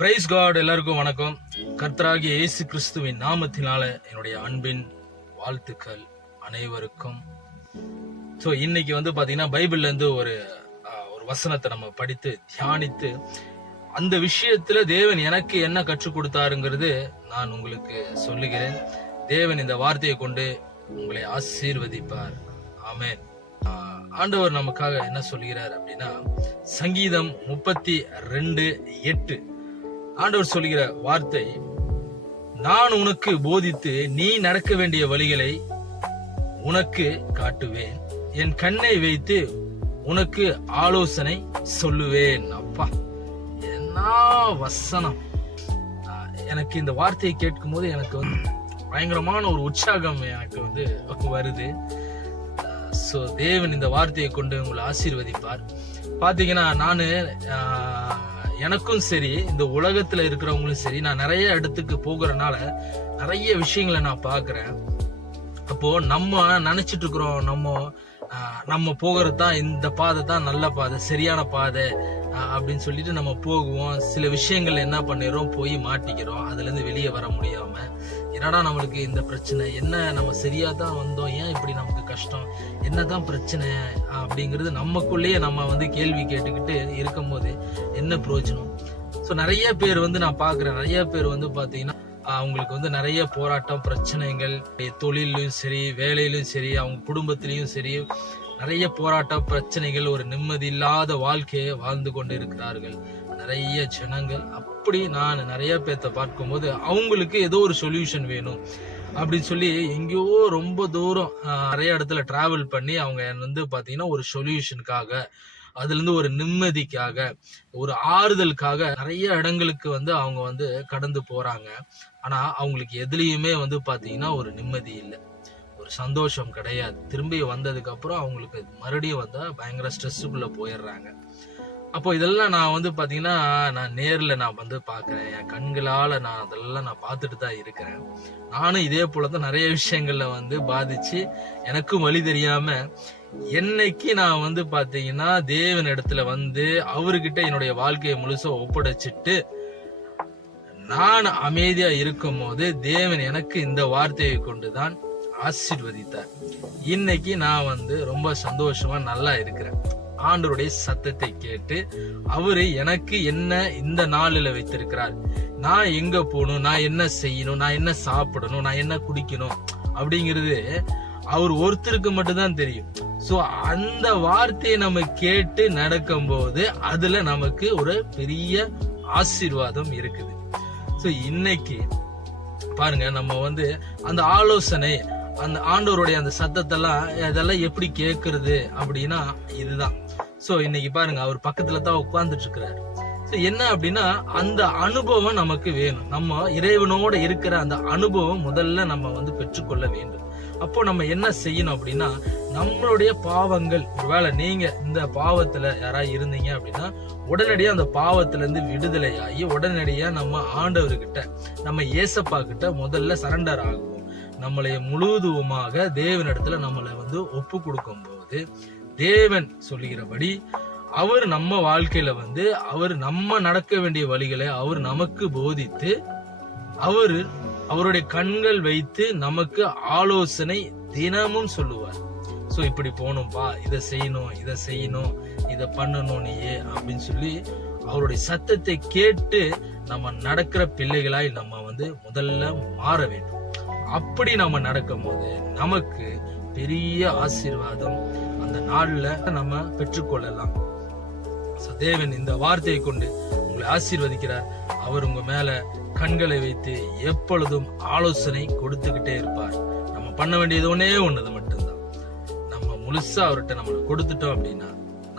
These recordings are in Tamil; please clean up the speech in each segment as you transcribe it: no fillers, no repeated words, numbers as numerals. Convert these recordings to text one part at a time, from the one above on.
Price God. எல்லாருக்கும் வணக்கம். கர்த்தராகிய இயேசு கிறிஸ்துவின் நாமத்தினால என்னுடைய அன்பின் வாழ்த்துக்கள் அனைவருக்கும். ஸோ இன்னைக்கு பாத்தீங்கன்னா பைபிள்ல இருந்து ஒரு வசனத்தை நம்ம படித்து தியானித்து அந்த விஷயத்துல தேவன் எனக்கு என்ன கற்றுக் கொடுத்தாருங்கிறது நான் உங்களுக்கு சொல்லுகிறேன். தேவன் இந்த வார்த்தையை கொண்டு உங்களை ஆசீர்வதிப்பார். ஆமென். ஆண்டவர் நமக்காக என்ன சொல்கிறார் அப்படின்னா, சங்கீதம் 32:8 ஆண்டவர் சொல்கிற வார்த்தை, நான் உனக்கு போதித்து நீ நடக்க வேண்டிய வழிகளை உனக்கு காட்டுவேன், என் கண்ணை வைத்து உனக்கு ஆலோசனை சொல்லுவேன். அப்பா, என்ன வசனம்! எனக்கு இந்த வார்த்தையை கேட்கும் போது எனக்கு பயங்கரமான ஒரு உற்சாகம் எனக்கு வருது. சோ தேவன் இந்த வார்த்தையை கொண்டு உங்களை ஆசீர்வதிப்பார். பாத்தீங்கன்னா நானு எனக்கும் சரி, இந்த உலகத்துல இருக்கிறவங்களும் சரி, நான் நிறைய இடத்துக்கு போகிறனால நிறைய விஷயங்களை நான் பாக்குறேன். அப்போ நம்ம நினைச்சிட்டு இருக்கிறோம், நம்ம போகிறது தான் இந்த பாதை தான் நல்ல பாதை, சரியான பாதை அப்படின்னு சொல்லிட்டு நம்ம போகுவோம். சில விஷயங்கள் என்ன பண்ணிடுறோம், போய் மாட்டிக்கிறோம். அதுல இருந்து வெளியே வர முடியாம, என்னடா நம்மளுக்கு இந்த பிரச்சனை, என்ன நம்ம சரியா தான் வந்தோம், ஏன் இப்படி நமக்கு கஷ்டம், என்னதான் பிரச்சனை அப்படிங்கிறது நமக்குள்ளேயே நம்ம கேள்வி கேட்டுக்கிட்டு இருக்கும் போது என்ன பிரயோஜனம்? ஸோ நிறைய பேர் நான் பாக்குறேன், நிறைய பேர் பாத்தீங்கன்னா அவங்களுக்கு நிறைய போராட்டம், பிரச்சனைகள், தொழிலும் சரி, வேலையிலும் சரி, அவங்க குடும்பத்திலையும் சரி, நிறைய போராட்டம், பிரச்சனைகள், ஒரு நிம்மதி இல்லாத வாழ்க்கையை வாழ்ந்து கொண்டு இருக்கிறார்கள் நிறைய ஜனங்கள். அப்படி நான் நிறைய பேர்த்த பார்க்கும்போது அவங்களுக்கு ஏதோ ஒரு சொல்யூஷன் வேணும் அப்படின்னு சொல்லி எங்கேயோ ரொம்ப தூரம் நிறைய இடத்துல டிராவல் பண்ணி அவங்க பாத்தீங்கன்னா ஒரு சொல்யூஷனுக்காக, அதுல இருந்து ஒரு நிம்மதிக்காக, ஒரு ஆறுதலுக்காக நிறைய இடங்களுக்கு அவங்க கடந்து போறாங்க. ஆனா அவங்களுக்கு எதுலயுமே பாத்தீங்கன்னா ஒரு நிம்மதி இல்லை, ஒரு சந்தோஷம் கிடையாது. திரும்பி வந்ததுக்கு அப்புறம் அவங்களுக்கு மறுபடியும் பயங்கர ஸ்ட்ரெஸ்ஸுக்குள்ள போயிடுறாங்க. அப்போ இதெல்லாம் நான் பாத்தீங்கன்னா நான் நேர்ல நான் பாக்குறேன், என் கண்களால நான் அதெல்லாம் நான் பார்த்துட்டு தான் இருக்கிறேன். நானும் இதே போலதான் நிறைய விஷயங்கள்ல பாதிச்சு எனக்கும் வழி தெரியாம என்னைக்கு நான் பாத்தீங்கன்னா தேவன் இடத்துல அவர்கிட்ட என்னுடைய வாழ்க்கையை முழுசா ஒப்படைச்சிட்டு நான் அமைதியா இருக்கும் போது தேவன் எனக்கு இந்த வார்த்தையை கொண்டுதான் ஆசீர்வதித்தார். இன்னைக்கு நான் ரொம்ப சந்தோஷமா நல்லா இருக்கிறேன். ஆண்டவருடைய சத்தத்தை கேட்டு அவரு எனக்கு என்ன இந்த நாளில வைத்திருக்கிறார், நான் எங்க போகணும், நான் என்ன செய்யணும், நான் என்ன சாப்பிடணும், நான் என்ன குடிக்கணும் அப்படிங்கிறது அவர் ஒருத்தருக்கு மட்டும்தான் தெரியும். சோ அந்த வார்த்தையை நம்ம கேட்டு நடக்கும் போது அதுல நமக்கு ஒரு பெரிய ஆசீர்வாதம் இருக்குது. சோ இன்னைக்கு பாருங்க, நம்ம அந்த ஆலோசனை, அந்த ஆண்டவருடைய அந்த சத்தத்தெல்லாம் இதெல்லாம் எப்படி கேட்கறது அப்படின்னா இதுதான். சோ இன்னைக்கு பாருங்க, அவர் பக்கத்துல தான் உட்கார்ந்துட்டு இருக்கிறாரு. என்ன அப்படின்னா அந்த அனுபவம் நமக்கு வேணும். நம்ம இறைவனோட இருக்கிற அந்த அனுபவம் முதல்ல நம்ம பெற்றுக்கொள்ள வேண்டும். அப்போ நம்ம என்ன செய்யணும் அப்படின்னா, நம்மளுடைய பாவங்கள், ஒருவேளை நீங்க இந்த பாவத்துல யாராவது இருந்தீங்க அப்படின்னா உடனடியா அந்த பாவத்துல இருந்து விடுதலை ஆகி உடனடியா நம்ம ஆண்டவர்கிட்ட, நம்ம ஏசப்பா கிட்ட முதல்ல சரண்டர் ஆகுவோம். நம்மளை முழுவதுமாக தேவனிடத்துல நம்மளை ஒப்பு கொடுக்கும் போது தேவன் சொல்லுகிறபடி அவர் நம்ம வாழ்க்கையில அவர் நம்ம நடக்க வேண்டிய வழிகளை அவர் நமக்கு போதித்து அவருடைய கண்கள் வைத்து நமக்கு ஆலோசனை தினமும் சொல்லுவார். சோ இப்படி போகணும்பா, இதை செய்யணும், இதை பண்ணணும் நீயே அப்படின்னு சொல்லி அவருடைய சத்தத்தை கேட்டு நம்ம நடக்கிற பிள்ளைகளாய் நம்ம முதல்ல மாற வேண்டும். அப்படி நம்ம நடக்கும் போது நமக்கு பெரிய ஆசீர்வாதம் அந்த நாள்ல நம்ம பெற்றுக்கொள்ளலாம். தேவன் இந்த வார்த்தையை கொண்டு உங்களை ஆசீர்வதிக்கிறார். அவர் உங்க மேல கண்களை வைத்து எப்பொழுதும் ஆலோசனை கொடுத்துக்கிட்டே இருப்பார். நம்ம பண்ண வேண்டியது ஒண்ணது மட்டும்தான், நம்ம முழுசா அவர்கிட்ட நம்ம கொடுத்துட்டோம் அப்படின்னா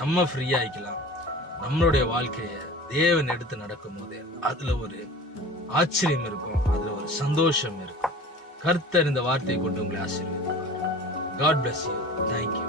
நம்ம ஃப்ரீயா ஆயிக்கலாம். நம்மளுடைய வாழ்க்கைய தேவன் எடுத்து நடக்கும் போது அதுல ஒரு ஆச்சரியம் இருக்கும், அதுல ஒரு சந்தோஷம் இருக்கும். கர்த்தர் இந்த வார்த்தையை கொண்டு உங்களை ஆசீர்வதிப்பார். God bless you. Thank you.